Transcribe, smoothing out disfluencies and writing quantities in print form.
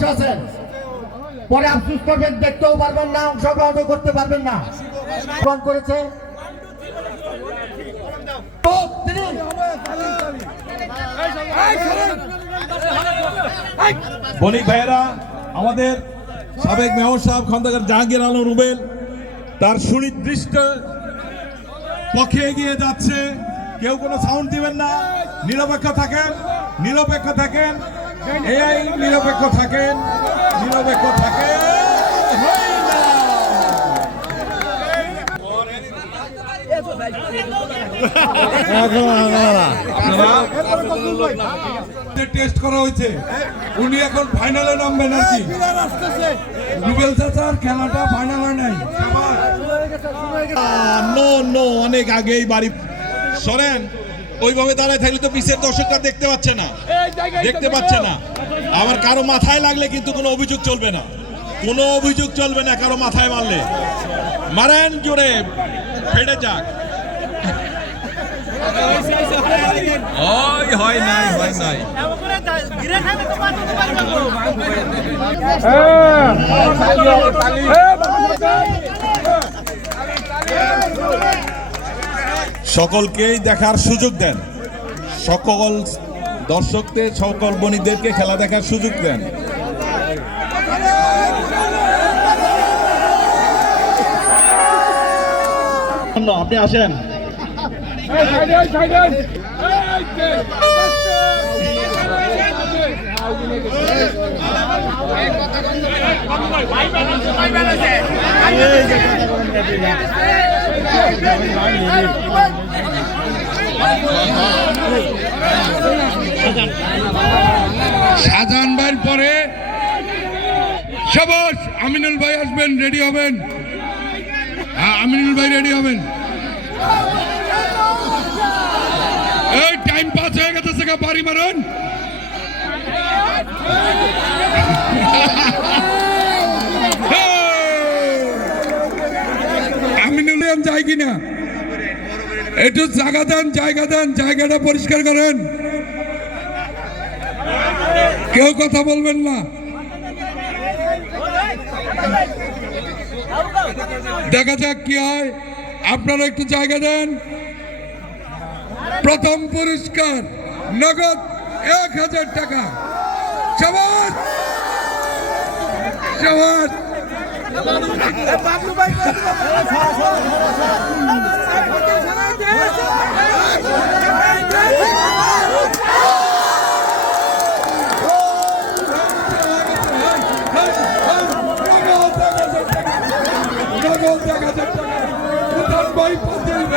বসে আছেন, পরে আফসোস করবেন, দেখতেও পারবেন না, অংশগ্রহণ করতে পারবেন না। ফোন করেছে তো তিনি বণিক ভাইয়েরা, আমাদের সাবেক মেয়র সাহেব খন্দকার জাহাঙ্গীর আলম রুবেল তার সুনির্দিষ্ট পক্ষে এগিয়ে যাচ্ছে। কেউ কোনো সাউন্ড দিবেন না, নিরপেক্ষ থাকেন, নিরপেক্ষ থাকেন, এই নিরপেক্ষ থাকেন, নিরপেক্ষ থাকেন। টেস্ট করা হয়েছে, উনি এখন ফাইনালে নামবেন আর কি। রুবেল চাচার খেলাটা ফাইনাল হয় নাই, অনেক আগেই বাড়ি সরেন। ওইভাবে দাঁড়ায় থাকলে তো পিছের দর্শকরা দেখতে পাচ্ছে না, দেখতে পাচ্ছে না। আবার কারো মাথায় লাগলে কিন্তু কোনো অভিযোগ চলবে না, কোনো অভিযোগ চলবে না। কারো মাথায় মারলে মারেন জোরে, ফেটে যাক। হয় নাই, হয় নাই। সকলকেই দেখার সুযোগ দেন, সকল দর্শকদের, সকল বণিকদেরকে খেলা দেখার সুযোগ দেন। আপনি আসেন। শাহজাহান ভাইয়ের পরে সবাস আমিনুল ভাই আসবেন, রেডি হবেন। হ্যাঁ, আমিনুল ভাই রেডি হবেন। এই টাইম পাস হয়ে গেছে, বাড়ি মারুন। আমিনুল যাই কিনা একটু জায়গা দেন, জায়গা দেন, জায়গাটা পরিষ্কার করেন, কেউ কথা বলবেন না। দেখা যাক কি হয়, আপনারা একটু জায়গা দেন। প্রথম পুরস্কার নগদ 1000 টাকা। সবাস সবাস